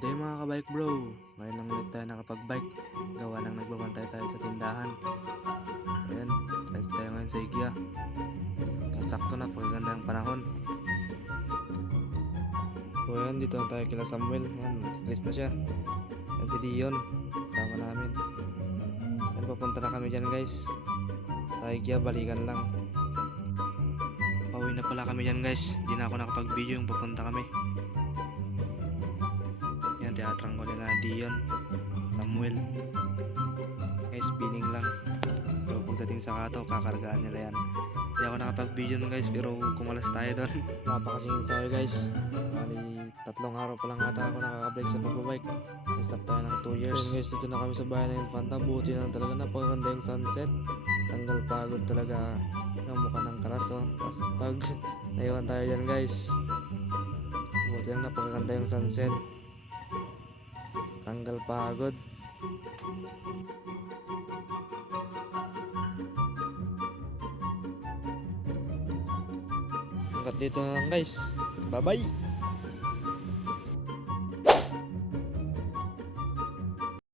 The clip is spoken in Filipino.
Good day mga kabike bro. Ngayon lang ulit tayo nakapag-bike. Gawa nang nagbabantay tayo sa tindahan. Ayan, rides tayo ngayon sa Igya. Sakto na, pagkaganda ng panahon. So ayan, dito na tayo kila Samuel. Ayan, release na siya. Ayan si Dion, kasama namin. Ayan, papunta na kami dyan guys. Sa Igya, balikan lang. Pauwi na pala kami dyan guys. Hindi na ako nakapag-video yung papunta kami. Yan, teatrang ko nila Dion, Samuel. Guys, spinning lang. Pero pagdating sa Kataw, kakargaan nila yan. Hindi ako nakapag-video nun guys, pero kumalas tayo doon. Napakasingin sa'yo guys. Bali, 3 araw pa lang ata ako nakaka-break sa pagbabike. Stop tayo ng 2 years. Ayun guys, dito na kami sa bayan ng Infanta. Buti na talaga, napakaganda yung sunset. Tanggal pagod talaga. Yung mukha ng karas oh. Tapos pag naiwan tayo dyan guys, buti lang, napakaganda yung sunset. Tanggal pagod. Hanggat dito na lang guys. Bye bye.